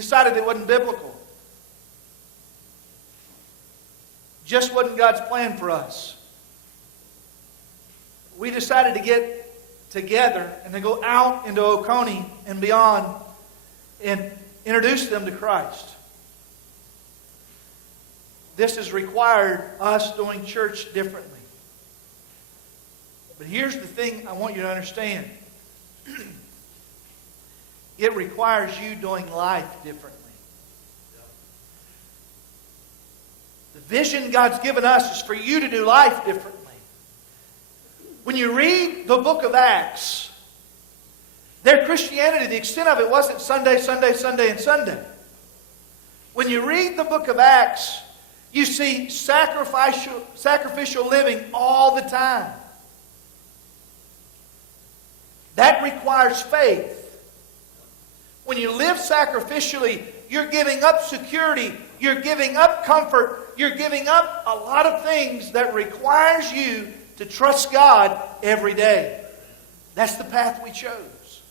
decided it wasn't biblical. Just wasn't God's plan for us. We decided to get together and to go out into Oconee and beyond and introduce them to Christ. This has required us doing church differently. But here's the thing I want you to understand. It requires you doing life differently. The vision God's given us is for you to do life differently. When you read the book of Acts, their Christianity, the extent of it wasn't Sunday, Sunday, Sunday, and Sunday. When you read the book of Acts, you see sacrificial living all the time. That requires faith. When you live sacrificially, you're giving up security, you're giving up comfort, you're giving up a lot of things that requires you to trust God every day. That's the path we chose.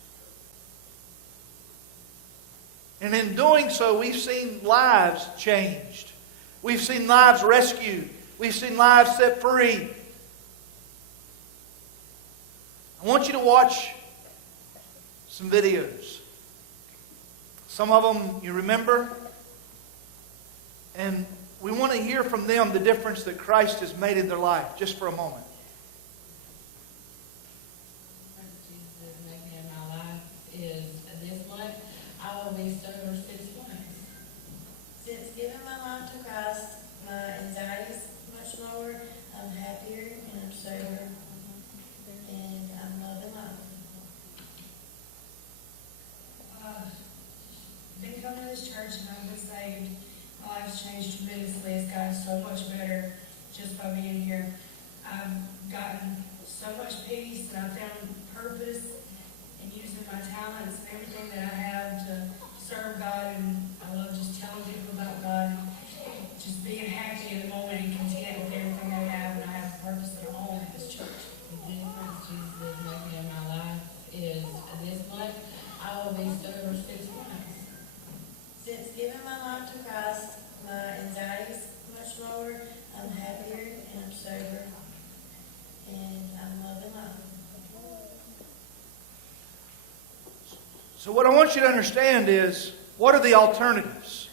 And in doing so, we've seen lives changed. We've seen lives rescued. We've seen lives set free. I want you to watch some videos. Some of them you remember. And we want to hear from them the difference that Christ has made in their life, just for a moment. Jesus is making in my life is this month I will be sober 6 months. Since giving my life to Christ, my anxiety is much lower. I'm happier and I'm sober. And I'm loving life. Been coming to this church and I've been saved. My life's changed tremendously. It's gotten so much better just by being here. I've gotten so much peace and I've found purpose in using my talents and everything that I have to serve God. And I love just telling people about God. Just being happy in the moment and content with everything that I have. And I have purpose at home in this church. The difference Jesus is making in my life is this month I will be sober 6 months. Since giving my life to Christ, my anxiety is much lower. I'm happier and I'm sober. And I'm loving life. So what I want you to understand is, what are the alternatives?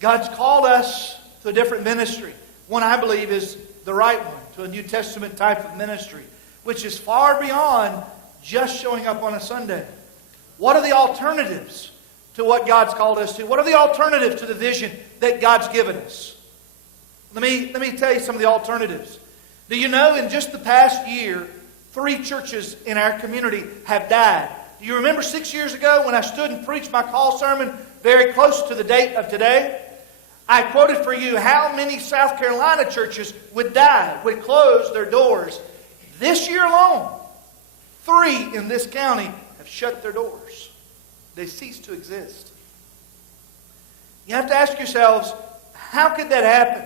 God's called us to a different ministry. One I believe is the right one, to a New Testament type of ministry, which is far beyond just showing up on a Sunday. What are the alternatives to what God's called us to? What are the alternatives to the vision that God's given us? Let me tell you some of the alternatives. Do you know in just the past year, 3 churches in our community have died? Do you remember 6 years ago when I stood and preached my call sermon very close to the date of today? I quoted for you how many South Carolina churches would die, would close their doors. This year alone, 3 in this county have shut their doors. They cease to exist. You have to ask yourselves, how could that happen?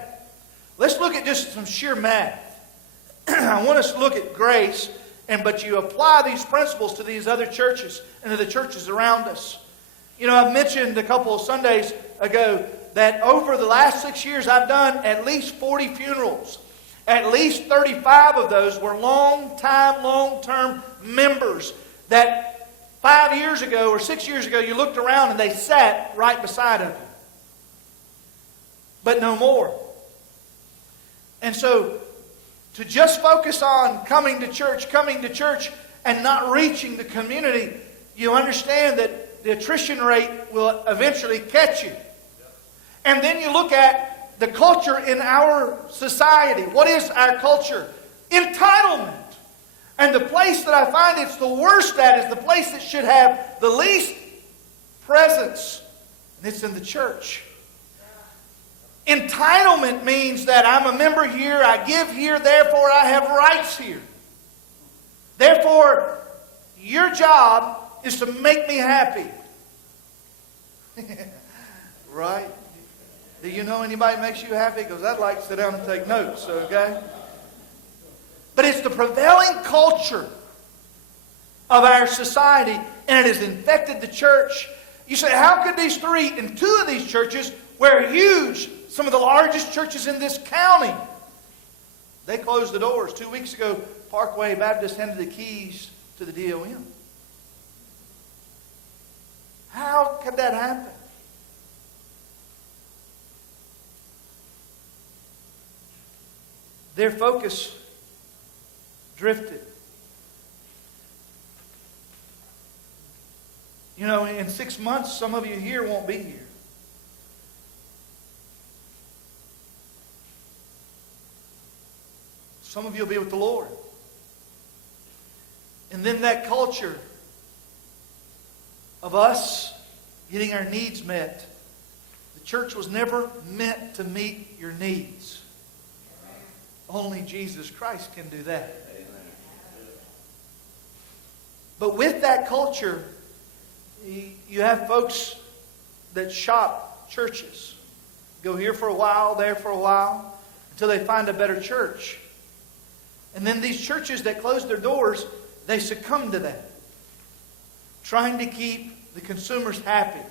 Let's look at just some sheer math. I want us to look at grace, but you apply these principles to these other churches and to the churches around us. You know, I've mentioned a couple of Sundays ago that over the last 6 years I've done at least 40 funerals. At least 35 of those were long-term members that 5 years ago or 6 years ago, you looked around and they sat right beside of you. But no more. And so, to just focus on coming to church, and not reaching the community, you understand that the attrition rate will eventually catch you. And then you look at the culture in our society. What is our culture? Entitlement. And the place that I find it's the worst at is the place that should have the least presence. And it's in the church. Entitlement means that I'm a member here, I give here, therefore I have rights here. Therefore, your job is to make me happy. Right? Do you know anybody makes you happy? Because I'd like to sit down and take notes, okay? But it's the prevailing culture of our society, and it has infected the church. You say, how could these three and two of these churches were huge, some of the largest churches in this county? They closed the doors. 2 weeks ago, Parkway Baptist handed the keys to the DOM. How could that happen? Their focus drifted. You know, in 6 months, some of you here won't be here. Some of you will be with the Lord. And then that culture of us getting our needs met. The church was never meant to meet your needs. Only Jesus Christ can do that. But with that culture, you have folks that shop churches. Go here for a while, there for a while, until they find a better church. And then these churches that close their doors, they succumb to that. Trying to keep the consumers happy.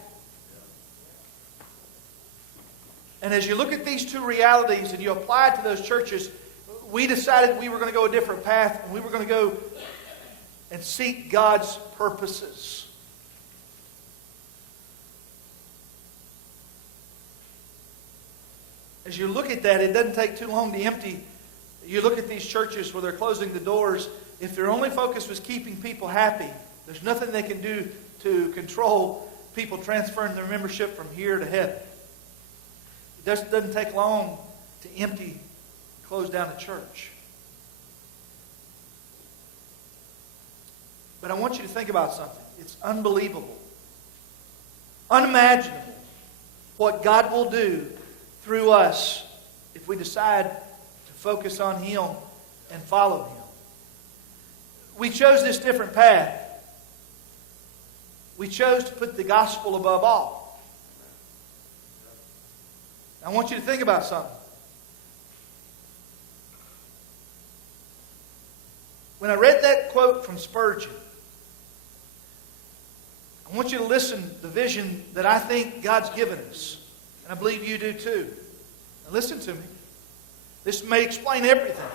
And as you look at these two realities and you apply it to those churches, we decided we were going to go a different path, and we were going to go and seek God's purposes. As you look at that, it doesn't take too long to empty. You look at these churches where they're closing the doors. If their only focus was keeping people happy, there's nothing they can do to control people transferring their membership from here to heaven. It doesn't take long to empty, close down a church. But I want you to think about something. It's unbelievable, unimaginable what God will do through us if we decide to focus on Him and follow Him. We chose this different path. We chose to put the gospel above all. I want you to think about something. When I read that quote from Spurgeon, I want you to listen to the vision that I think God's given us. And I believe you do too. Now listen to me. This may explain everything.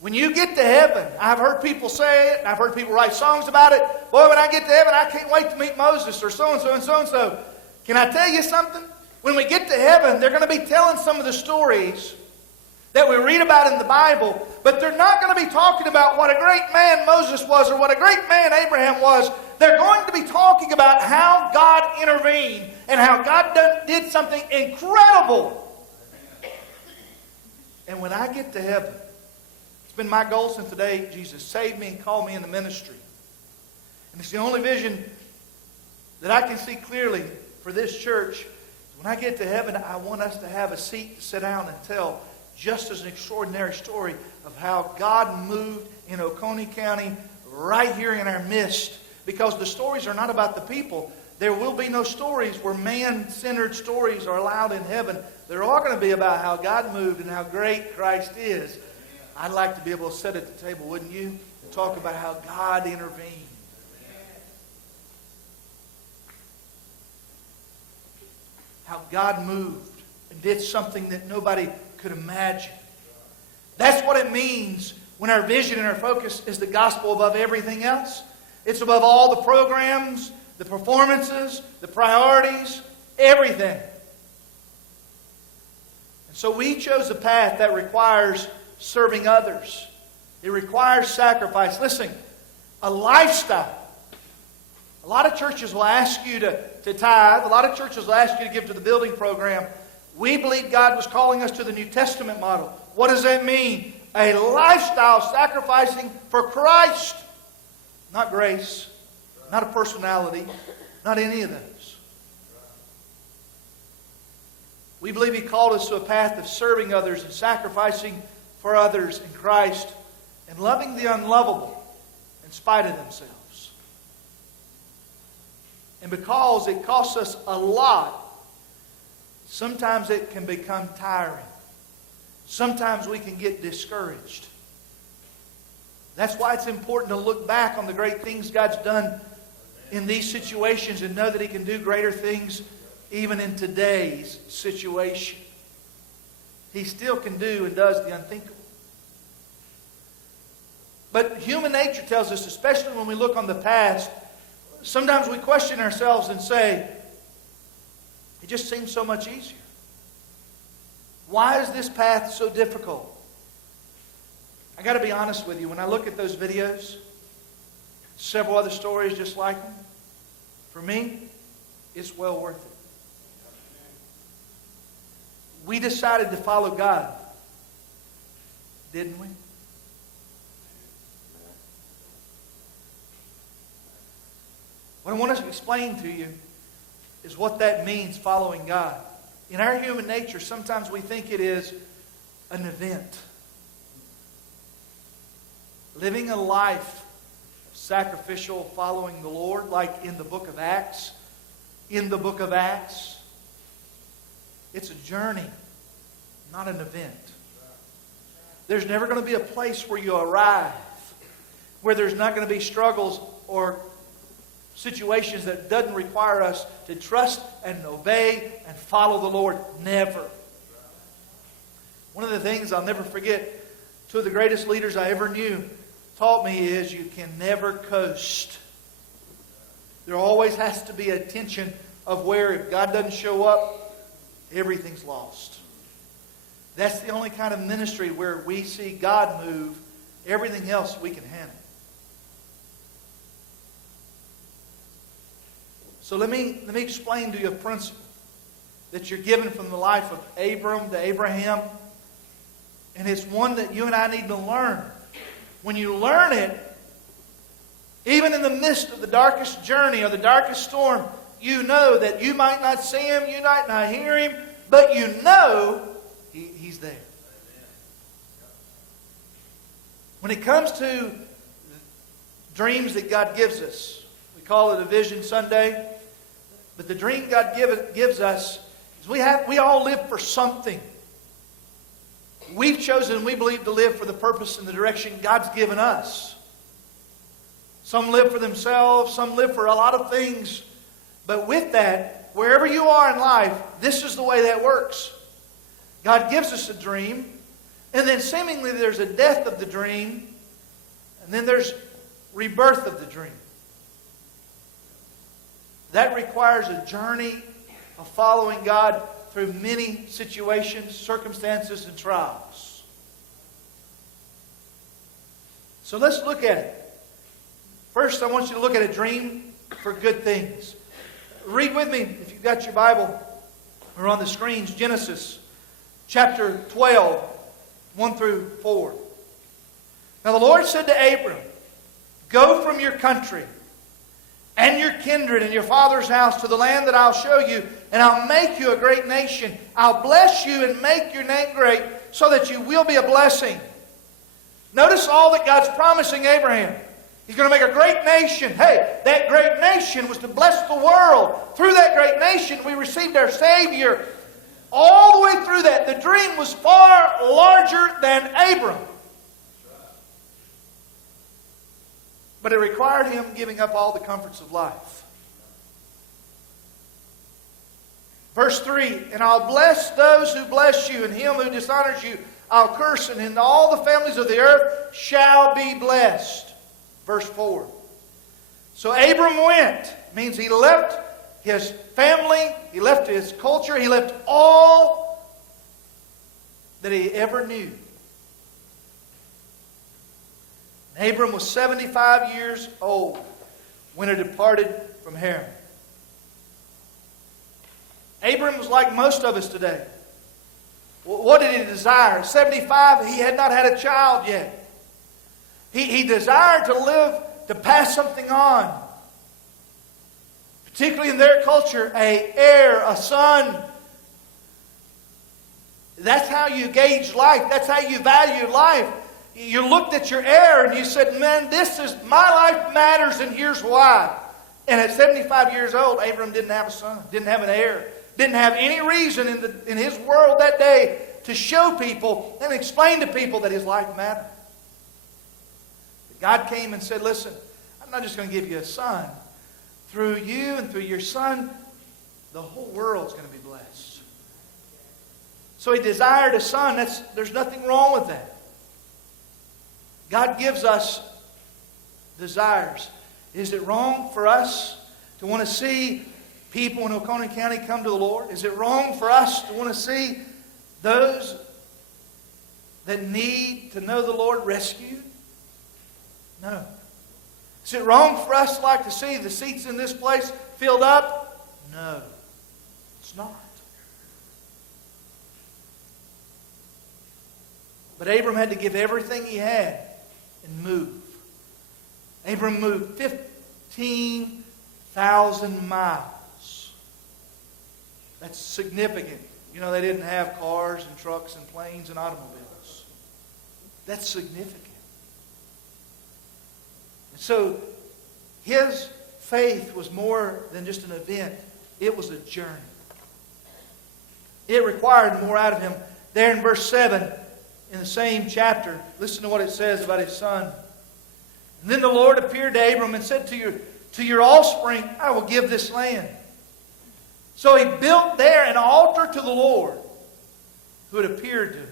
When you get to heaven, I've heard people say it, and I've heard people write songs about it. Boy, when I get to heaven, I can't wait to meet Moses or so-and-so and so-and-so. Can I tell you something? When we get to heaven, they're going to be telling some of the stories that we read about in the Bible, but they're not going to be talking about what a great man Moses was or what a great man Abraham was. They're going to be talking about how God intervened and how God did something incredible. And when I get to heaven, it's been my goal since the day Jesus saved me and called me in the ministry. And it's the only vision that I can see clearly for this church. When I get to heaven, I want us to have a seat to sit down and tell just as an extraordinary story of how God moved in Oconee County right here in our midst. Because the stories are not about the people. There will be no stories where man-centered stories are allowed in heaven. They're all going to be about how God moved and how great Christ is. I'd like to be able to sit at the table, wouldn't you? And talk about how God intervened. How God moved and did something that nobody could imagine. That's what it means when our vision and our focus is the gospel above everything else. It's above all the programs, the performances, the priorities, everything. And so we chose a path that requires serving others. It requires sacrifice. Listen, a lifestyle. A lot of churches will ask you to tithe. A lot of churches will ask you to give to the building program. We believe God was calling us to the New Testament model. What does that mean? A lifestyle sacrificing for Christ. Not grace. Not a personality. Not any of those. We believe He called us to a path of serving others and sacrificing for others in Christ and loving the unlovable in spite of themselves. And because it costs us a lot, sometimes it can become tiring. Sometimes we can get discouraged. That's why it's important to look back on the great things God's done in these situations and know that He can do greater things even in today's situation. He still can do and does the unthinkable. But human nature tells us, especially when we look on the past, sometimes we question ourselves and say, it just seems so much easier. Why is this path so difficult? I got to be honest with you. When I look at those videos, several other stories just like them, for me, it's well worth it. We decided to follow God, didn't we? What I want to explain to you is what that means, following God. In our human nature, sometimes we think it is an event. Living a life of sacrificial following the Lord, like in the book of Acts. In the book of Acts, it's a journey, not an event. There's never going to be a place where you arrive where there's not going to be struggles or situations that doesn't require us to trust and obey and follow the Lord. Never. One of the things I'll never forget, two of the greatest leaders I ever knew taught me is you can never coast. There always has to be a tension of where if God doesn't show up, everything's lost. That's the only kind of ministry where we see God move. Everything else we can handle. So let me explain to you a principle that you're given from the life of Abram to Abraham. And it's one that you and I need to learn. When you learn it, even in the midst of the darkest journey or the darkest storm, you know that you might not see Him, you might not hear Him, but you know He's there. When it comes to dreams that God gives us, we call it a Vision Sunday, but the dream God gives us is we all live for something. We've chosen, we believe, to live for the purpose and the direction God's given us. Some live for themselves, some live for a lot of things. But with that, wherever you are in life, this is the way that works. God gives us a dream, and then seemingly there's a death of the dream, and then there's rebirth of the dream. That requires a journey of following God through many situations, circumstances, and trials. So let's look at it. First, I want you to look at a dream for good things. Read with me, if you've got your Bible, or on the screens, Genesis chapter 12, 1 through 4. Now the Lord said to Abram, "Go from your country and your kindred and your father's house to the land that I'll show you, and I'll make you a great nation. I'll bless you and make your name great, so that you will be a blessing." Notice all that God's promising Abraham. He's going to make a great nation. Hey, that great nation was to bless the world. Through that great nation, we received our Savior. All the way through that, the dream was far larger than Abram. But it required him giving up all the comforts of life. Verse 3, "And I'll bless those who bless you, and him who dishonors you I'll curse, and in all the families of the earth shall be blessed." Verse 4. So Abram went. Means he left his family, he left his culture, he left all that he ever knew. Abram was 75 years old when he departed from Haran. Abram was like most of us today. What did he desire? At 75, he had not had a child yet. He desired to live, to pass something on. Particularly in their culture, an heir, a son. That's how you gauge life. That's how you value life. You looked at your heir and you said, "Man, my life matters, and here's why." And at 75 years old, Abram didn't have a son, didn't have an heir, didn't have any reason in his world that day to show people and explain to people that his life mattered. But God came and said, "Listen, I'm not just going to give you a son. through you and through your son, the whole world's going to be blessed. So He desired a son. There's nothing wrong with that. God gives us desires. Is it wrong for us to want to see people in Oconee County come to the Lord? Is it wrong for us to want to see those that need to know the Lord rescued? No. Is it wrong for us to like to see the seats in this place filled up? No. It's not. But Abram had to give everything he had and move. Abram moved 15,000 miles. That's significant. You know, they didn't have cars and trucks and planes and automobiles. That's significant. And so, his faith was more than just an event. It was a journey. It required more out of him. There in verse 7, in the same chapter, listen to what it says about his son. And then the Lord appeared to Abram and said, to your offspring, I will give this land. So he built there an altar to the Lord who had appeared to him.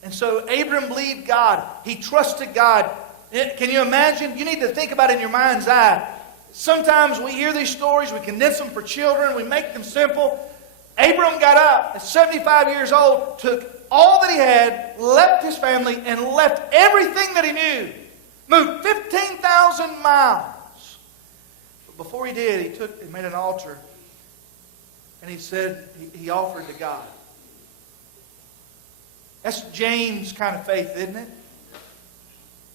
And so Abram believed God. He trusted God. Can you imagine? You need to think about it in your mind's eye. Sometimes we hear these stories, we condense them for children, we make them simple. Abram got up at 75 years old, took all that he had, left his family, and left everything that he knew. Moved 15,000 miles. But before he did, he made an altar. And he said, he offered to God. That's James' kind of faith, isn't it?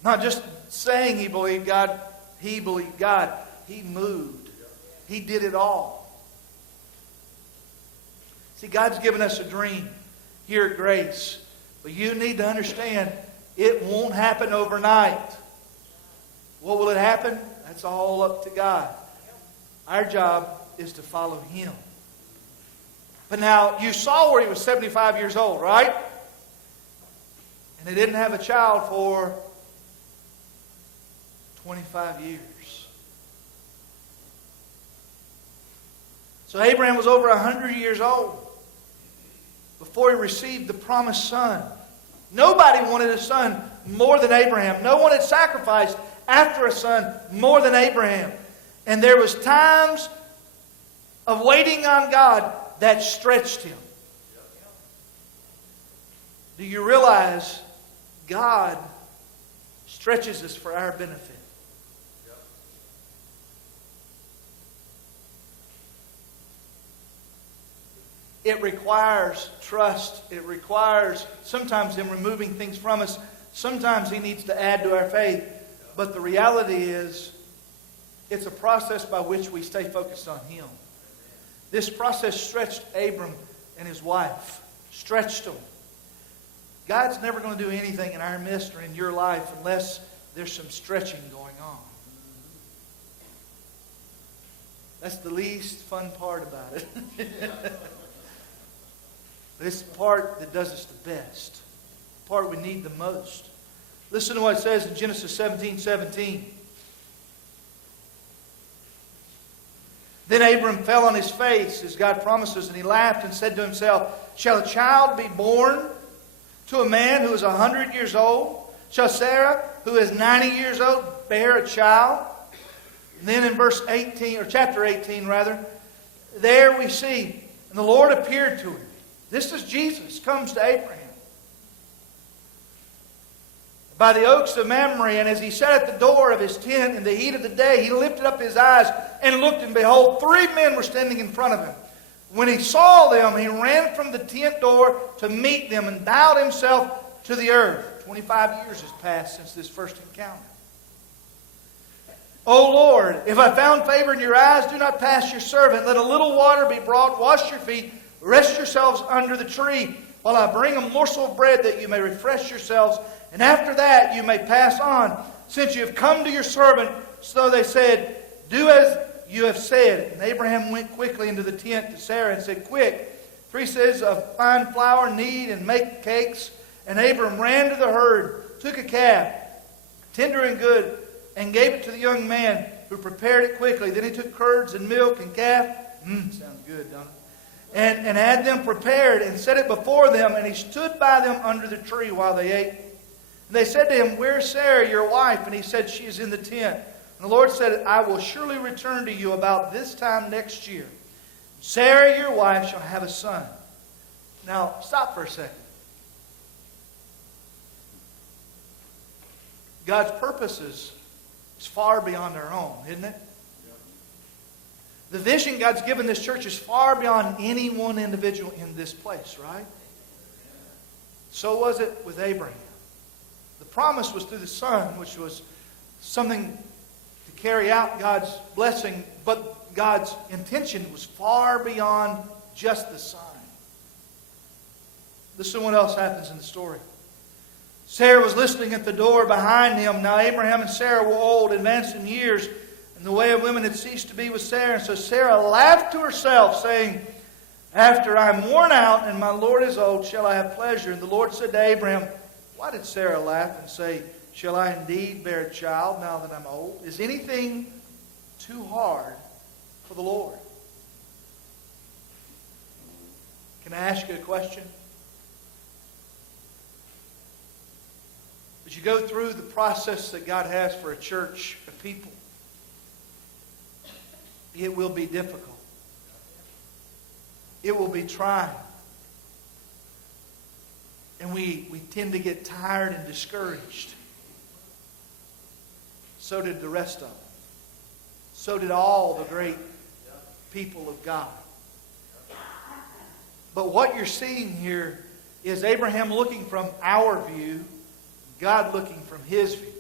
Not just saying he believed God. He believed God. He moved. He did it all. See, God's given us a dream here at Grace. But you need to understand, it won't happen overnight. What will it happen? That's all up to God. Our job is to follow Him. But now, you saw where he was 75 years old, right? And they didn't have a child for 25 years. So Abraham was over 100 years old before he received the promised son. Nobody wanted a son more than Abraham. No one had sacrificed after a son more than Abraham. And there was times of waiting on God that stretched him. Do you realize God stretches us for our benefit? It requires trust. It requires sometimes Him removing things from us. Sometimes He needs to add to our faith. But the reality is, it's a process by which we stay focused on Him. This process stretched Abram and his wife. Stretched them. God's never going to do anything in our midst or in your life unless there's some stretching going on. That's the least fun part about it. But it's the part that does us the best. The part we need the most. Listen to what it says in Genesis 17:17. Then Abram fell on his face, as God promises, and he laughed and said to himself, shall a child be born to a man who is 100 years old? Shall Sarah, who is 90 years old, bear a child? And then in verse 18, or chapter 18 rather, there we see, and the Lord appeared to him. This is Jesus, comes to Abraham. By the oaks of Mamre, and as he sat at the door of his tent in the heat of the day, he lifted up his eyes and looked, and behold, 3 men were standing in front of him. When he saw them, he ran from the tent door to meet them and bowed himself to the earth. 25 years has passed since this first encounter. O Lord, if I found favor in your eyes, do not pass your servant. Let a little water be brought, wash your feet, rest yourselves under the tree, while I bring a morsel of bread that you may refresh yourselves. And after that you may pass on, since you have come to your servant. So they said, do as you have said. And Abraham went quickly into the tent to Sarah and said, quick, 3 seahs of fine flour, knead and make cakes. And Abram ran to the herd, took a calf, tender and good, and gave it to the young man, who prepared it quickly. Then he took curds and milk and calf. Sounds good, don't it? And had them prepared and set it before them, and he stood by them under the tree while they ate. And they said to him, "Where's Sarah, your wife?" And he said, "She is in the tent." And the Lord said, "I will surely return to you about this time next year. Sarah, your wife, shall have a son." Now, stop for a second. God's purposes is far beyond our own, isn't it? The vision God's given this church is far beyond any one individual in this place, right? So was it with Abraham. The promise was through the son, which was something to carry out God's blessing, but God's intention was far beyond just the son. Listen to what else happens in the story. Sarah was listening at the door behind him. Now Abraham and Sarah were old, advanced in years, and the way of women had ceased to be with Sarah. And so Sarah laughed to herself, saying, "After I am worn out and my Lord is old, shall I have pleasure?" And the Lord said to Abraham, "Why did Sarah laugh and say, 'Shall I indeed bear a child now that I'm old?' Is anything too hard for the Lord?" Can I ask you a question? As you go through the process that God has for a church of people, it will be difficult. It will be trying. And we tend to get tired and discouraged. So did the rest of them. So did all the great people of God. But what you're seeing here is Abraham looking from our view, God looking from his view.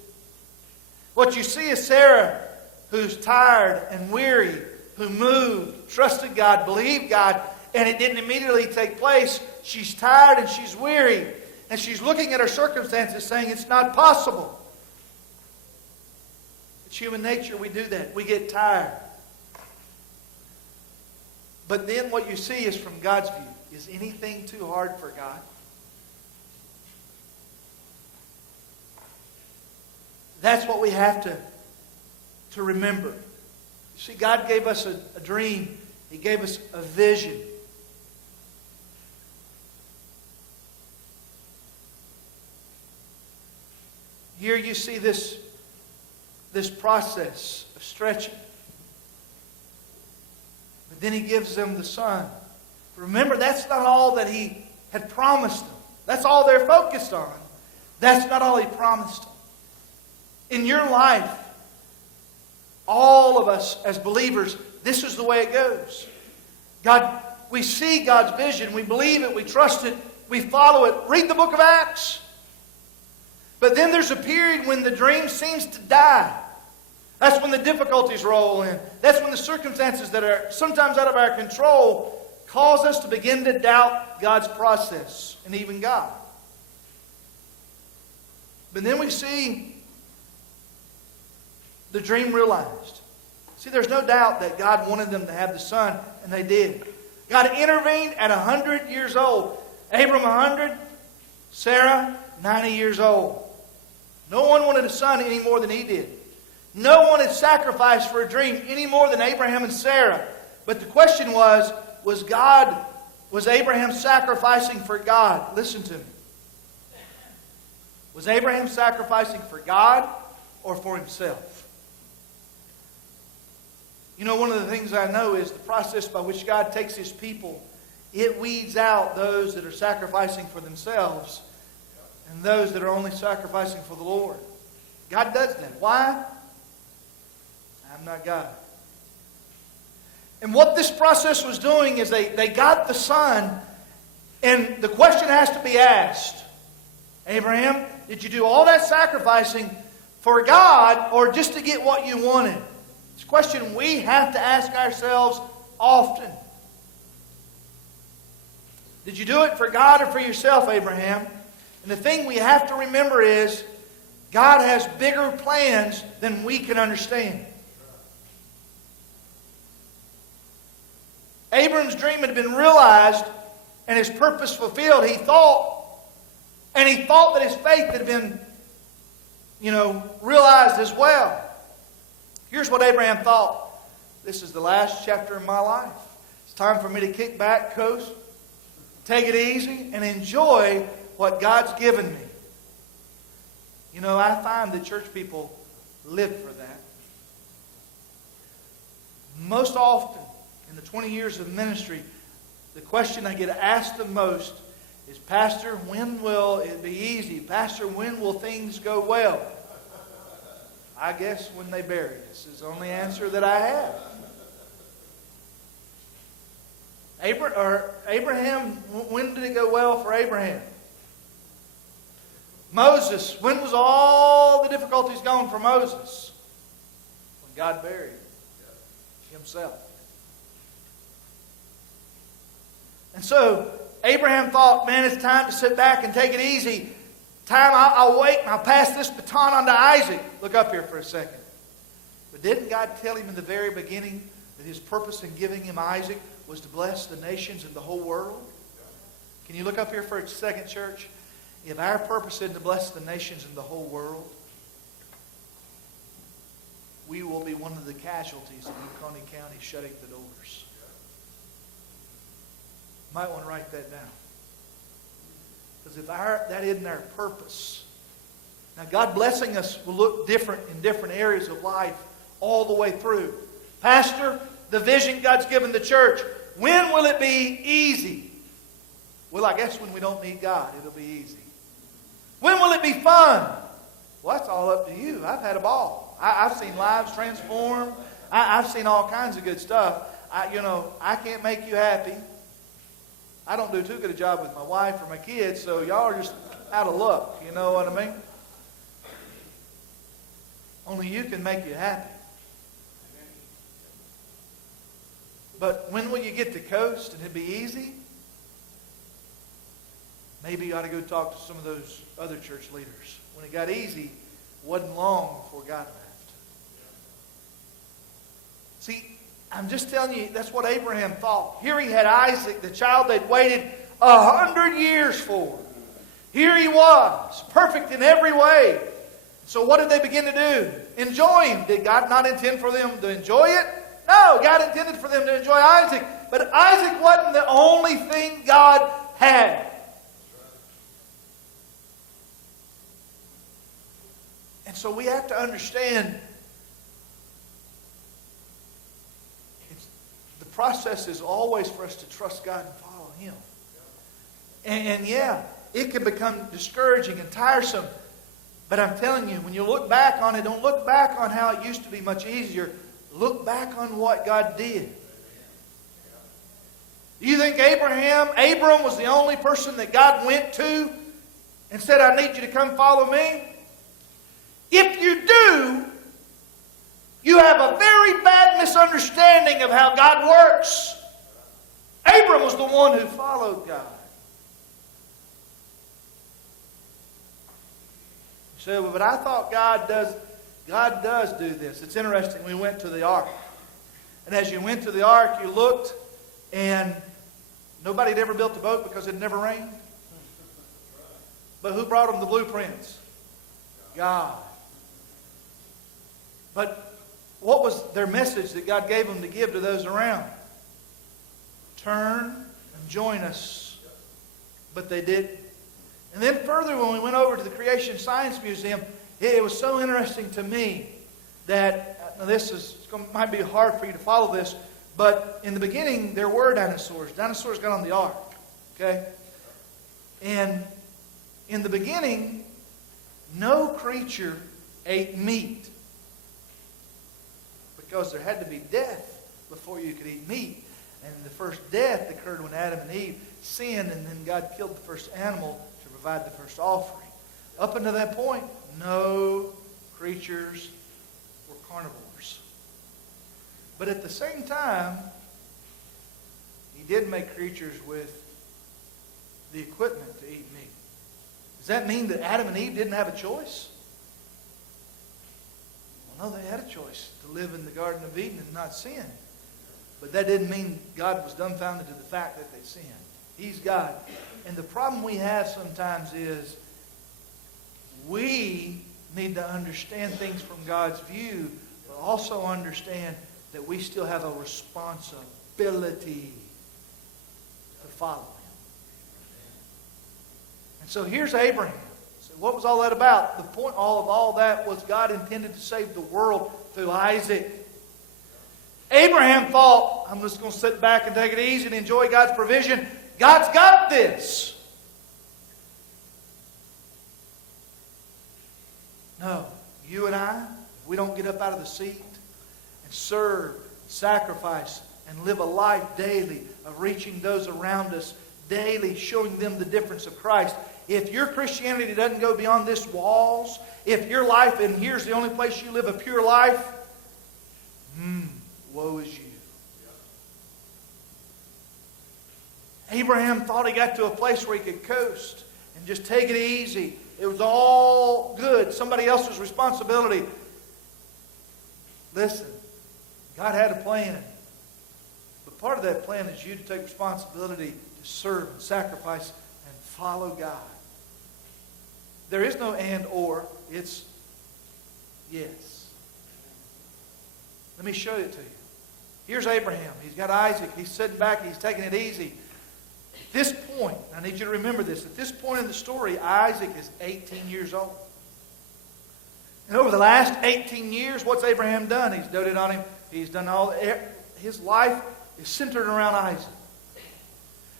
What you see is Sarah, who's tired and weary, who moved, trusted God, believed God, and it didn't immediately take place. She's tired and she's weary, and she's looking at her circumstances saying it's not possible. It's human nature, we do that. We get tired. But then what you see is from God's view. Is anything too hard for God? That's what we have to remember. You see, God gave us a dream. He gave us a vision. Here you see this process of stretching. But then He gives them the son. Remember, that's not all that He had promised them. That's all they're focused on. That's not all He promised them. In your life, all of us as believers, this is the way it goes. God, we see God's vision, we believe it, we trust it, we follow it. Read the book of Acts. But then there's a period when the dream seems to die. That's when the difficulties roll in. That's when the circumstances that are sometimes out of our control cause us to begin to doubt God's process and even God. But then we see the dream realized. See, there's no doubt that God wanted them to have the son, and they did. God intervened at 100 years old. Abram 100, Sarah 90 years old. No one wanted a son any more than he did. No one had sacrificed for a dream any more than Abraham and Sarah. But the question was Abraham sacrificing for God? Listen to me. Was Abraham sacrificing for God or for himself? You know, one of the things I know is the process by which God takes His people, it weeds out those that are sacrificing for themselves and those that are only sacrificing for the Lord. God does that. Why? I'm not God. And what this process was doing is they got the son, and the question has to be asked. Abraham, did you do all that sacrificing for God or just to get what you wanted? It's a question we have to ask ourselves often. Did you do it for God or for yourself, Abraham? And the thing we have to remember is God has bigger plans than we can understand. Abram's dream had been realized and his purpose fulfilled. He thought that his faith had been, realized as well. Here's what Abraham thought. This is the last chapter of my life. It's time for me to kick back, coast, take it easy, and enjoy what God's given me. You know, I find that church people live for that. Most often, in the 20 years of ministry, the question I get asked the most is, Pastor, when will it be easy? Pastor, when will things go well? I guess when they bury us is the only answer that I have. Abraham, when did it go well for Abraham? Moses, when was all the difficulties gone for Moses? When God buried himself. And so, Abraham thought, man, it's time to sit back and take it easy. I'll wait and I'll pass this baton on to Isaac. Look up here for a second. But didn't God tell him in the very beginning that His purpose in giving him Isaac was to bless the nations and the whole world? Can you look up here for a second, church? If our purpose is to bless the nations and the whole world, we will be one of the casualties of Oconee County shutting the doors. Might want to write that down. Because if that isn't our purpose. Now, God blessing us will look different in different areas of life all the way through. Pastor, the vision God's given the church, when will it be easy? Well, I guess when we don't need God, it'll be easy. When will it be fun? Well, that's all up to you. I've had a ball. I've seen lives transform. I've seen all kinds of good stuff. I can't make you happy. I don't do too good a job with my wife or my kids, so y'all are just out of luck. You know what I mean? Only you can make you happy. But when will you get to coast and it'll be easy? Maybe you ought to go talk to some of those other church leaders. When it got easy, it wasn't long before God left. See, I'm just telling you, that's what Abraham thought. Here he had Isaac, the child they'd waited 100 years for. Here he was, perfect in every way. So what did they begin to do? Enjoy him. Did God not intend for them to enjoy it? No, God intended for them to enjoy Isaac. But Isaac wasn't the only thing God had. And so we have to understand the process is always for us to trust God and follow Him. And yeah, it can become discouraging and tiresome. But I'm telling you, when you look back on it, don't look back on how it used to be much easier. Look back on what God did. Do you think Abram was the only person that God went to and said, I need you to come follow me? If you do, you have a very bad misunderstanding of how God works. Abram was the one who followed God. You say, well, but I thought God does do this. It's interesting. We went to the ark. And as you went to the ark, you looked, and nobody had ever built a boat because it never rained. But who brought them the blueprints? God. But what was their message that God gave them to give to those around? Turn and join us. But they didn't. And then further, when we went over to the Creation Science Museum, it was so interesting to me that, might be hard for you to follow this, but in the beginning there were dinosaurs. Dinosaurs got on the ark. Okay? And in the beginning, no creature ate meat. Because there had to be death before you could eat meat. And the first death occurred when Adam and Eve sinned, and then God killed the first animal to provide the first offering. Up until that point, no creatures were carnivores. But at the same time, He did make creatures with the equipment to eat meat. Does that mean that Adam and Eve didn't have a choice? Well, no, they had a choice to live in the Garden of Eden and not sin. But that didn't mean God was dumbfounded to the fact that they sinned. He's God. And the problem we have sometimes is we need to understand things from God's view, but also understand that we still have a responsibility to follow Him. And so here's Abraham. So what was all that about? The point of all that was God intended to save the world through Isaac. Abraham thought, I'm just going to sit back and take it easy and enjoy God's provision. God's got this. No, you and I, if we don't get up out of the seat and serve, sacrifice, and live a life daily of reaching those around us, daily showing them the difference of Christ. If your Christianity doesn't go beyond this walls, if your life, and here's the only place you live a pure life, woe is you. Abraham thought he got to a place where he could coast and just take it easy. It was all good. Somebody else's responsibility. Listen, God had a plan. But part of that plan is you to take responsibility to serve and sacrifice and follow God. There is no and or. It's yes. Let me show it to you. Here's Abraham. He's got Isaac. He's sitting back. He's taking it easy. At this point, I need you to remember this. At this point in the story, Isaac is 18 years old. And over the last 18 years, what's Abraham done? He's doted on him. He's done his life is centered around Isaac.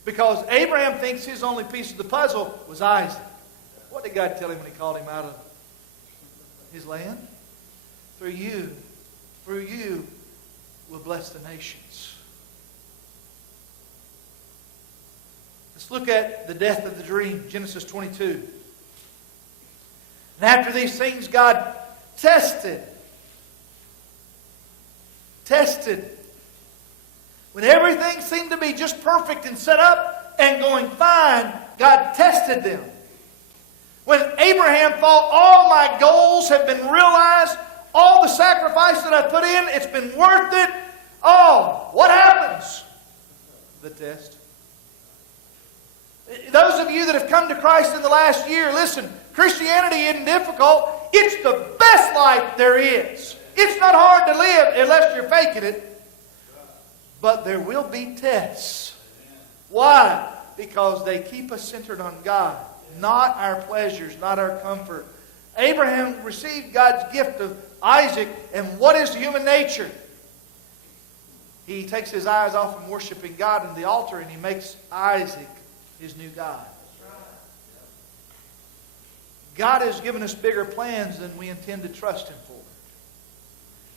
Because Abraham thinks his only piece of the puzzle was Isaac. What did God tell him when He called him out of his land? Through you will bless the nations. Let's look at the death of the dream, Genesis 22. And after these things, God tested. When everything seemed to be just perfect and set up and going fine, God tested them. When Abraham thought, all my goals have been realized, all the sacrifice that I put in, it's been worth it. Oh, what happens? The test. Those of you that have come to Christ in the last year, listen, Christianity isn't difficult. It's the best life there is. It's not hard to live unless you're faking it. But there will be tests. Why? Because they keep us centered on God, not our pleasures, not our comfort. Abraham received God's gift of Isaac, and what is human nature? He takes his eyes off from worshiping God in the altar and he makes Isaac his new God. God has given us bigger plans than we intend to trust Him for.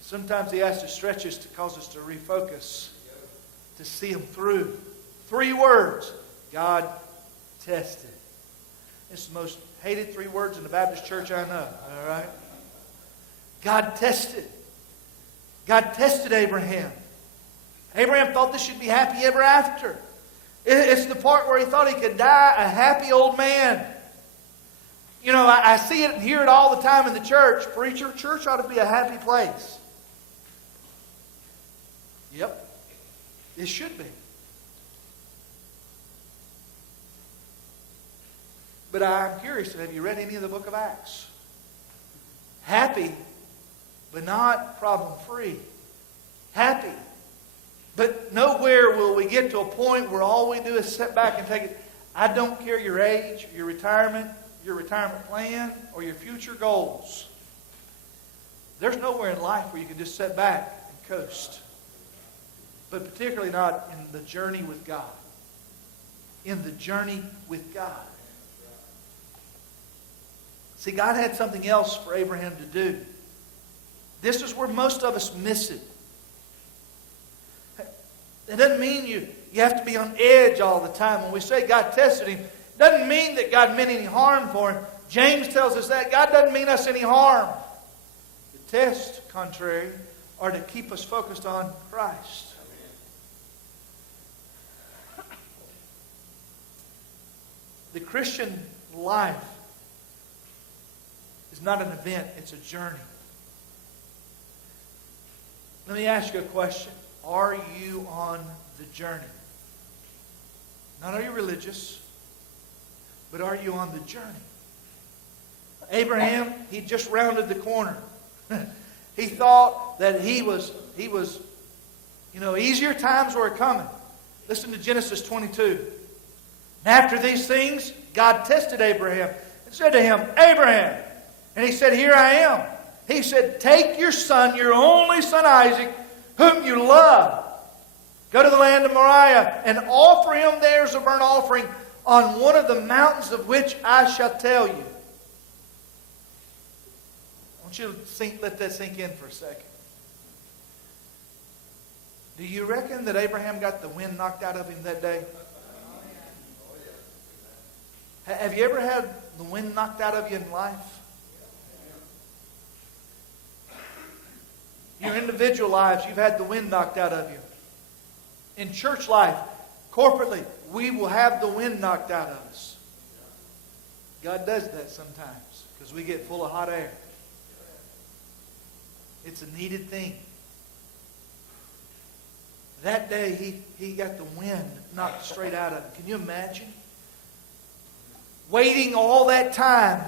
Sometimes He has to stretch us to cause us to refocus, to see Him through. 3 words. God tested. It's the most hated 3 words in the Baptist church I know. All right? God tested. God tested Abraham. Abraham thought this should be happy ever after. It's the part where he thought he could die a happy old man. You know, I see it and hear it all the time in the church. Preacher, church ought to be a happy place. Yep, it should be. But I'm curious, have you read any of the book of Acts? Happy, but not problem-free. Happy. But nowhere will we get to a point where all we do is sit back and take it. I don't care your age, your retirement plan, or your future goals. There's nowhere in life where you can just sit back and coast. But particularly not in the journey with God. In the journey with God. See, God had something else for Abraham to do. This is where most of us miss it. It doesn't mean you have to be on edge all the time. When we say God tested him, it doesn't mean that God meant any harm for him. James tells us that God doesn't mean us any harm. The tests, contrary, are to keep us focused on Christ. The Christian life is not an event, it's a journey. Let me ask you a question. Are you on the journey? Not are you religious, but are you on the journey? Abraham, he just rounded the corner. He thought that he was, easier times were coming. Listen to Genesis 22. And after these things, God tested Abraham and said to him, Abraham. And he said, Here I am. He said, Take your son, your only son Isaac, whom you love. Go to the land of Moriah and offer him there as a burnt offering on one of the mountains of which I shall tell you. I want you to let that sink in for a second. Do you reckon that Abraham got the wind knocked out of him that day? Have you ever had the wind knocked out of you in life? Your individual lives, you've had the wind knocked out of you. In church life, corporately, we will have the wind knocked out of us. God does that sometimes because we get full of hot air. It's a needed thing. That day, he got the wind knocked straight out of him. Can you imagine? Waiting all that time.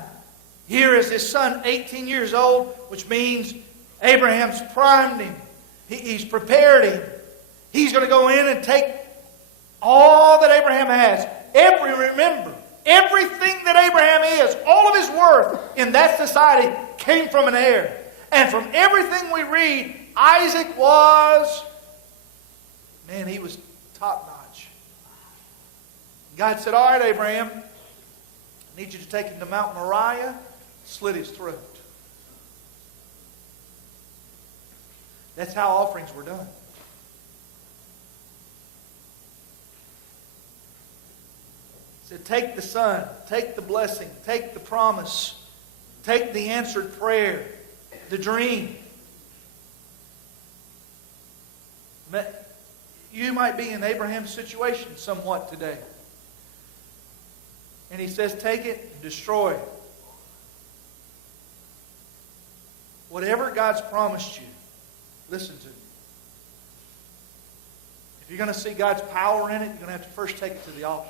Here is his son, 18 years old, which means Abraham's primed him. He's prepared him. He's going to go in and take all that Abraham has. Remember, everything that Abraham is, all of his worth in that society came from an heir. And from everything we read, Isaac was, he was top notch. God said, All right, Abraham, I need you to take him to Mount Moriah, slit his throat. That's how offerings were done. He said, take the son, take the blessing, take the promise, take the answered prayer, the dream. You might be in Abraham's situation somewhat today. And he says, take it and destroy it. Whatever God's promised you, listen to me. If you're going to see God's power in it, you're going to have to first take it to the altar.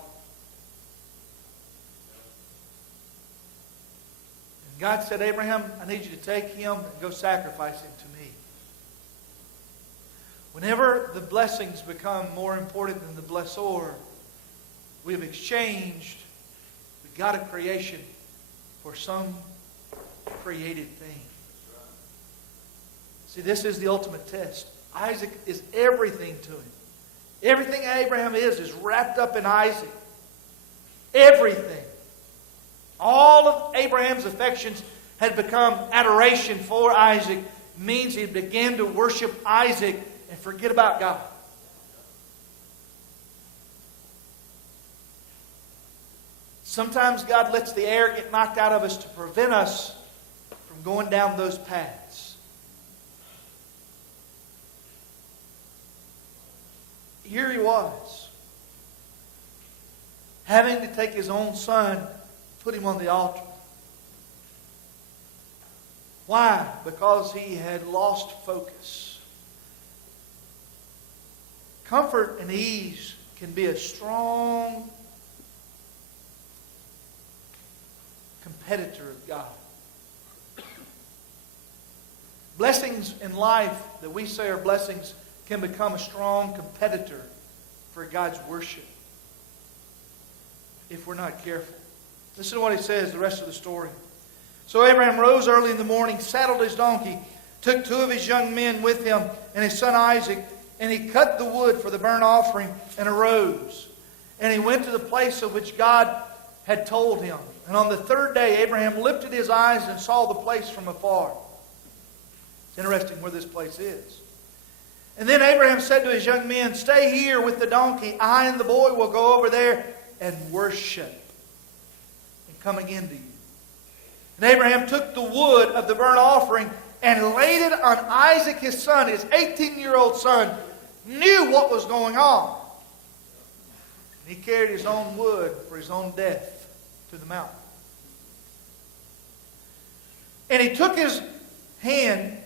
And God said, Abraham, I need you to take him and go sacrifice him to me. Whenever the blessings become more important than the blessor, we have exchanged the God of creation for some created thing. See, this is the ultimate test. Isaac is everything to him. Everything Abraham is wrapped up in Isaac. Everything. All of Abraham's affections had become adoration for Isaac. It means he began to worship Isaac and forget about God. Sometimes God lets the air get knocked out of us to prevent us from going down those paths. Here he was, having to take his own son, put him on the altar. Why? Because he had lost focus. Comfort and ease can be a strong competitor of God. Blessings in life that we say are blessings can become a strong competitor for God's worship if we're not careful. Listen to what he says, the rest of the story. So Abraham rose early in the morning, saddled his donkey, took 2 of his young men with him and his son Isaac, and he cut the wood for the burnt offering and arose. And he went to the place of which God had told him. And on the 3rd day, Abraham lifted his eyes and saw the place from afar. It's interesting where this place is. And then Abraham said to his young men, Stay here with the donkey. I and the boy will go over there and worship and come again to you. And Abraham took the wood of the burnt offering and laid it on Isaac his son. His 18-year-old son knew what was going on. And he carried his own wood for his own death to the mountain. And he took his hand,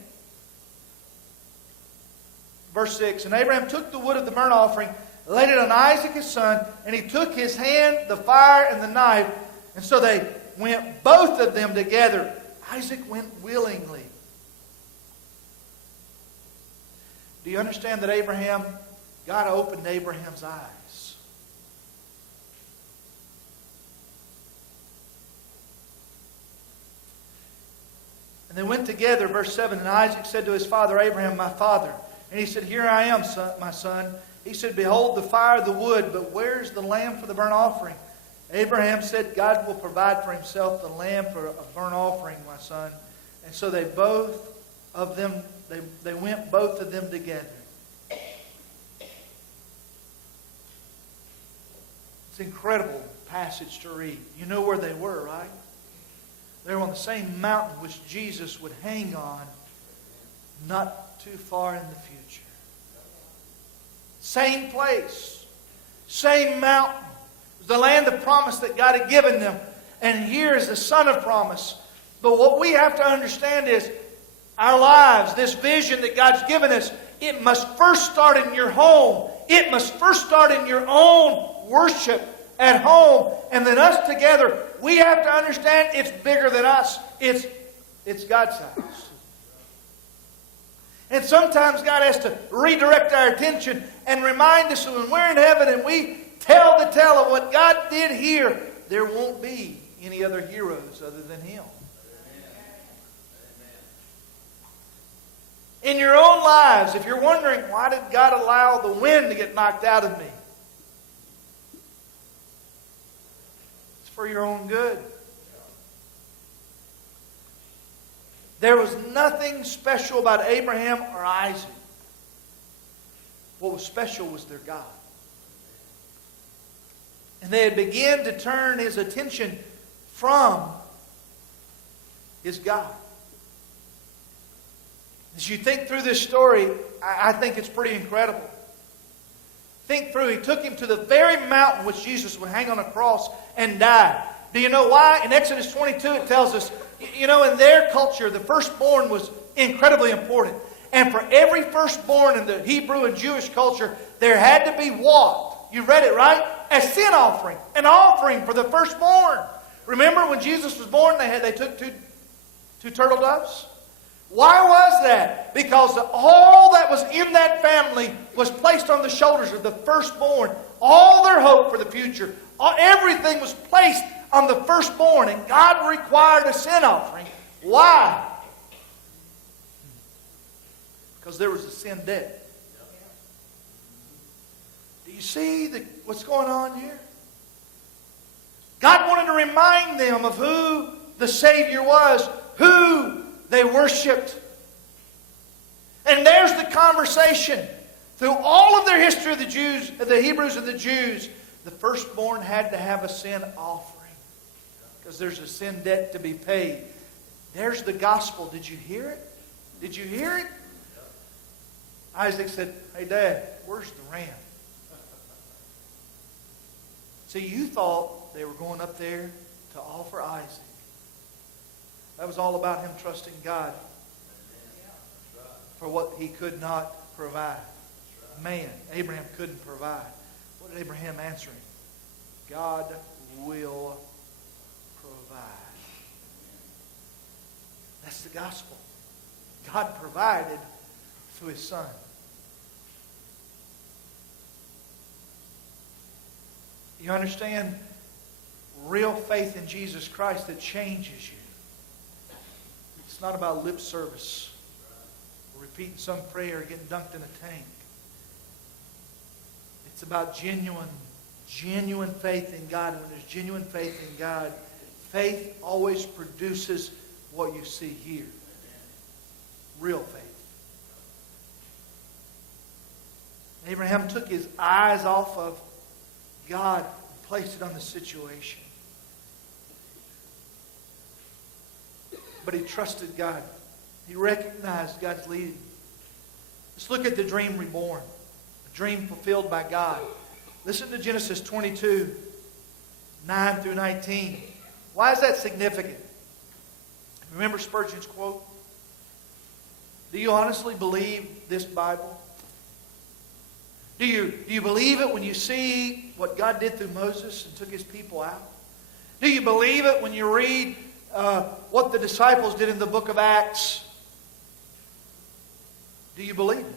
verse 6, and Abraham took the wood of the burnt offering, laid it on Isaac his son, and he took his hand, the fire, and the knife, and so they went both of them together. Isaac went willingly. Do you understand that God opened Abraham's eyes? And they went together, verse 7, and Isaac said to his father Abraham, my father. And he said, here I am, my son. He said, behold the fire, the wood, but where's the lamb for the burnt offering? Abraham said, God will provide for himself the lamb for a burnt offering, my son. And so they went both of them together. It's an incredible passage to read. You know where they were, right? They were on the same mountain which Jesus would hang on not too far in the future. Same place. Same mountain. It was the land of promise that God had given them. And here is the son of promise. But what we have to understand is our lives, this vision that God's given us, it must first start in your home. It must first start in your own worship at home. And then us together, we have to understand it's bigger than us. It's God's house. And sometimes God has to redirect our attention and remind us that when we're in heaven and we tell the tale of what God did here, there won't be any other heroes other than Him. In your own lives, if you're wondering, why did God allow the wind to get knocked out of me? It's for your own good. There was nothing special about Abraham or Isaac. What was special was their God. And they had begun to turn his attention from his God. As you think through this story, I think it's pretty incredible. Think through, he took him to the very mountain which Jesus would hang on a cross and die. Do you know why? In Exodus 22 it tells us, in their culture, the firstborn was incredibly important. And for every firstborn in the Hebrew and Jewish culture, there had to be what? You read it, right? A sin offering. An offering for the firstborn. Remember when Jesus was born, they took two turtle doves? Why was that? Because all that was in that family was placed on the shoulders of the firstborn. All their hope for the future. Everything was placed on the firstborn. And God required a sin offering. Why? Because there was a sin debt. Do you see what's going on here? God wanted to remind them of who the Savior was, who they worshipped. And there's the conversation. Through all of their history of the Jews, the Hebrews and the Jews, the firstborn had to have a sin offering. Because there's a sin debt to be paid. There's the gospel. Did you hear it? Did you hear it? Isaac said, hey Dad, where's the ram? See, you thought they were going up there to offer Isaac. That was all about him trusting God for what he could not provide. Man, Abraham couldn't provide. What did Abraham answer him? God will provide. That's the gospel. God provided through His Son. You understand? Real faith in Jesus Christ that changes you. It's not about lip service or repeating some prayer or getting dunked in a tank. It's about genuine faith in God. When there's genuine faith in God, faith always produces what you see here. Real faith. Abraham took his eyes off of God and placed it on the situation. But he trusted God. He recognized God's leading. Let's look at the dream reborn. A dream fulfilled by God. Listen to Genesis 22, 9 through 19. Why is that significant? Remember Spurgeon's quote? Do you honestly believe this Bible? Do you believe it when you see what God did through Moses and took His people out? Do you believe it when you read what the disciples did in the book of Acts? Do you believe it?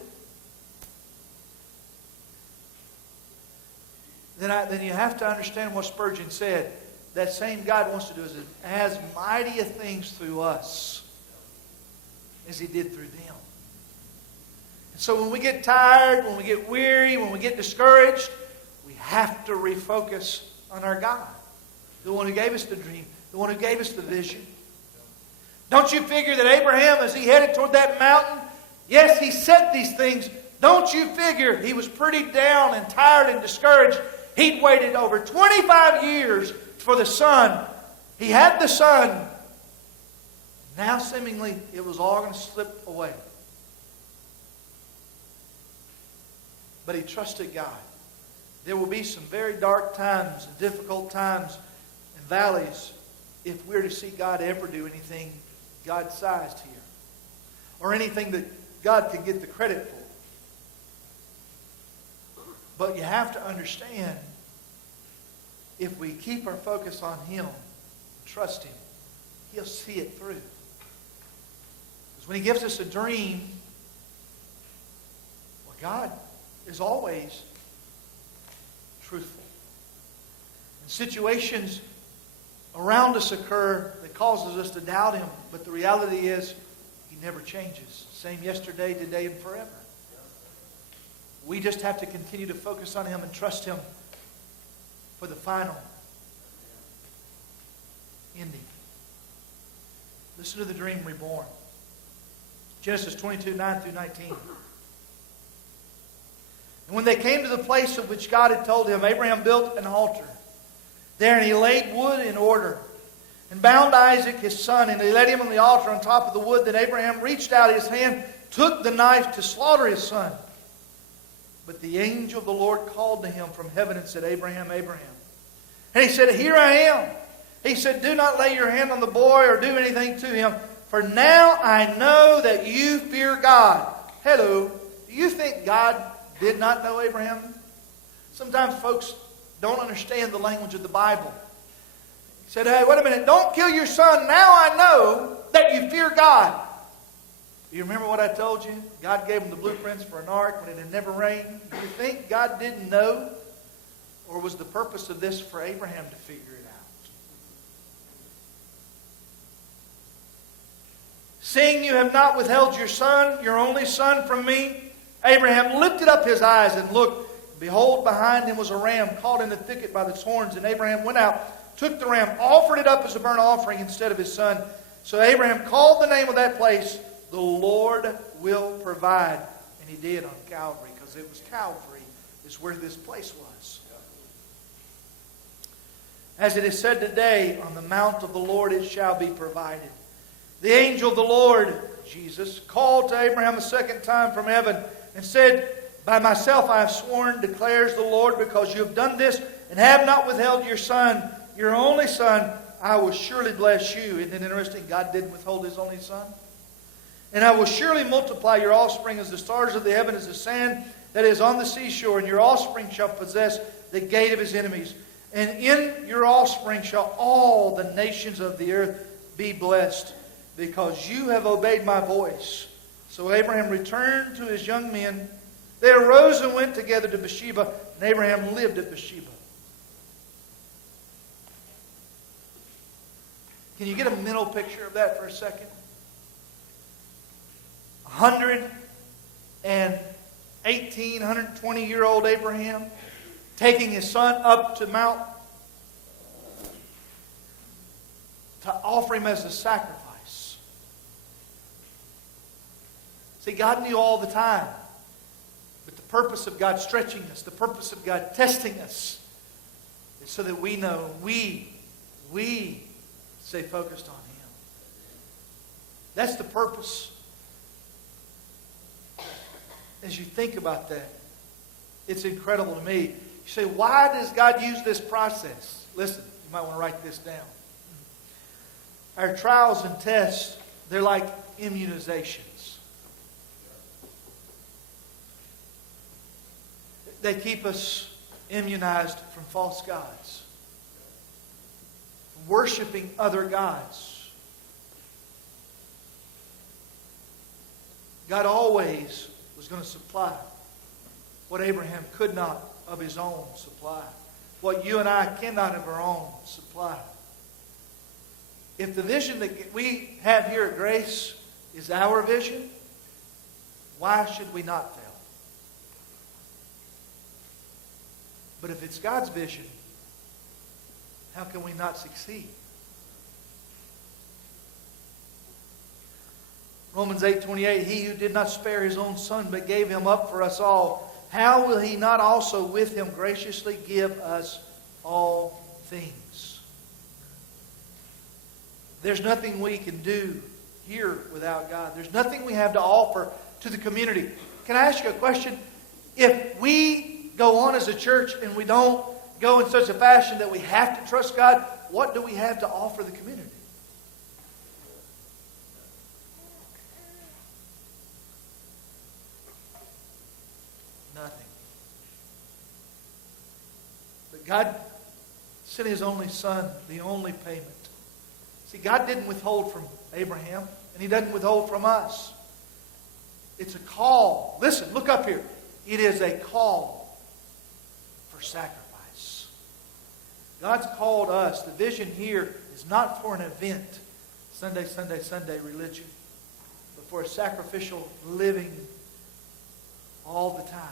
then you have to understand what Spurgeon said. That same God wants to do as mighty a things through us as He did through them. And so when we get tired, when we get weary, when we get discouraged, we have to refocus on our God. The one who gave us the dream. The one who gave us the vision. Don't you figure that Abraham, as he headed toward that mountain, yes, he said these things. Don't you figure he was pretty down and tired and discouraged? He'd waited over 25 years for the son. He had the son. Now seemingly it was all going to slip away. But he trusted God. There will be some very dark times and difficult times and valleys if we're to see God ever do anything God-sized here. Or anything that God can get the credit for. But you have to understand, if we keep our focus on Him, trust Him, He'll see it through. Because when He gives us a dream, well, God is always truthful. And situations around us occur that causes us to doubt Him, but the reality is He never changes. Same yesterday, today, and forever. We just have to continue to focus on Him and trust Him for the final ending. Listen to the dream reborn. Genesis 22, 9 through 19. And when they came to the place of which God had told him, Abraham built an altar there, and he laid wood in order, and bound Isaac his son, and he laid him on the altar on top of the wood. Then Abraham reached out his hand, took the knife to slaughter his son. But the angel of the Lord called to him from heaven and said, Abraham, Abraham. And he said, Here I am. He said, Do not lay your hand on the boy or do anything to him, for now I know that you fear God. Hello. Do you think God did not know Abraham? Sometimes folks don't understand the language of the Bible. He said, Hey, wait a minute, don't kill your son. Now I know that you fear God. Do you remember what I told you? God gave him the blueprints for an ark when it had never rained. Do you think God didn't know? Or was the purpose of this for Abraham to figure it out? Seeing you have not withheld your son, your only son, from me, Abraham lifted up his eyes and looked. Behold, behind him was a ram caught in the thicket by its horns. And Abraham went out, took the ram, offered it up as a burnt offering instead of his son. So Abraham called the name of that place, The Lord Will Provide. And he did on Calvary, because it was Calvary is where this place was. As it is said today, on the mount of the Lord it shall be provided. The angel of the Lord, Jesus, called to Abraham a second time from heaven and said, By myself I have sworn, declares the Lord, because you have done this and have not withheld your son, your only son, I will surely bless you. Isn't it interesting? God didn't withhold His only son. And I will surely multiply your offspring as the stars of the heaven, as the sand that is on the seashore, and your offspring shall possess the gate of his enemies. And in your offspring shall all the nations of the earth be blessed, because you have obeyed my voice. So Abraham returned to his young men. They arose and went together to Beersheba, and Abraham lived at Beersheba. Can you get a mental picture of that for a second? 120-year-old Abraham taking his son up to Mount to offer him as a sacrifice. See, God knew all the time. But the purpose of God stretching us, the purpose of God testing us, is so that we know we stay focused on Him. That's the purpose. As you think about that, it's incredible to me. You say, why does God use this process? Listen, you might want to write this down. Our trials and tests, they're like immunizations. They keep us immunized from false gods, from worshiping other gods. God always was going to supply what Abraham could not of his own supply. what you and I cannot of our own supply. If the vision that we have here at Grace is our vision, why should we not fail? But if it's God's vision, how can we not succeed? Romans 8:28, He who did not spare His own Son, but gave Him up for us all, how will He not also with Him graciously give us all things? There's nothing we can do here without God. There's nothing we have to offer to the community. Can I ask you a question? If we go on as a church and we don't go in such a fashion that we have to trust God, what do we have to offer the community? Nothing. But God sent His only Son, the only payment. See, God didn't withhold from Abraham, and He doesn't withhold from us. It's a call. Listen, look up here. It is a call for sacrifice. God's called us. The vision here is not for an event, Sunday religion, but for a sacrificial living all the time.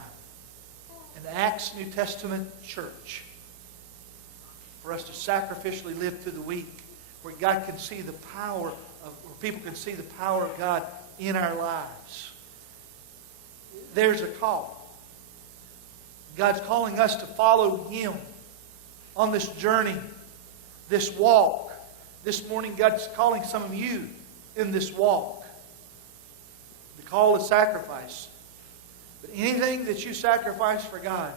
An Acts New Testament church for us to sacrificially live through the week, where God can see the power where people can see the power of God in our lives. There's a call. God's calling us to follow Him on this journey, this walk. This morning, God's calling some of you in this walk. The call is sacrifice. But anything that you sacrifice for God,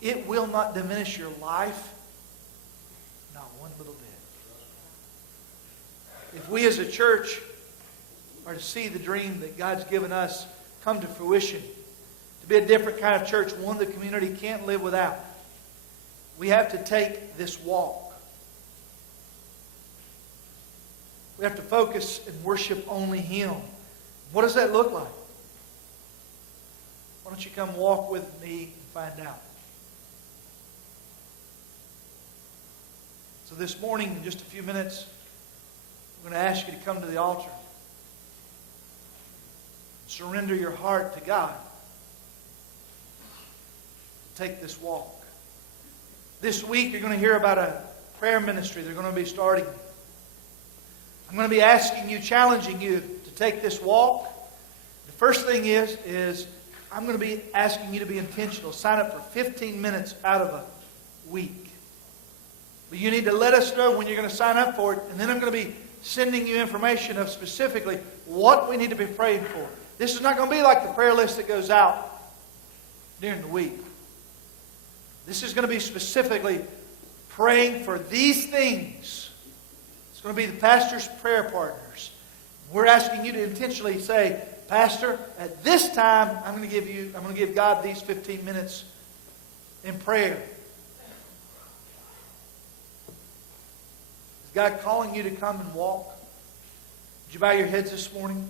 it will not diminish your life, not one little bit. If we as a church are to see the dream that God's given us come to fruition, to be a different kind of church, one the community can't live without, we have to take this walk. We have to focus and worship only Him. What does that look like? Why don't you come walk with me and find out? So this morning, in just a few minutes, I'm going to ask you to come to the altar. Surrender your heart to God. Take this walk. This week, you're going to hear about a prayer ministry they're going to be starting. I'm going to be asking you, challenging you to take this walk. The first thing is I'm going to be asking you to be intentional. Sign up for 15 minutes out of a week. But you need to let us know when you're going to sign up for it, and then I'm going to be sending you information of specifically what we need to be praying for. This is not going to be like the prayer list that goes out during the week. This is going to be specifically praying for these things. It's going to be the pastor's prayer partners. We're asking you to intentionally say, Pastor, at this time, I'm going to give God these 15 minutes in prayer. Is God calling you to come and walk? Would you bow your heads this morning?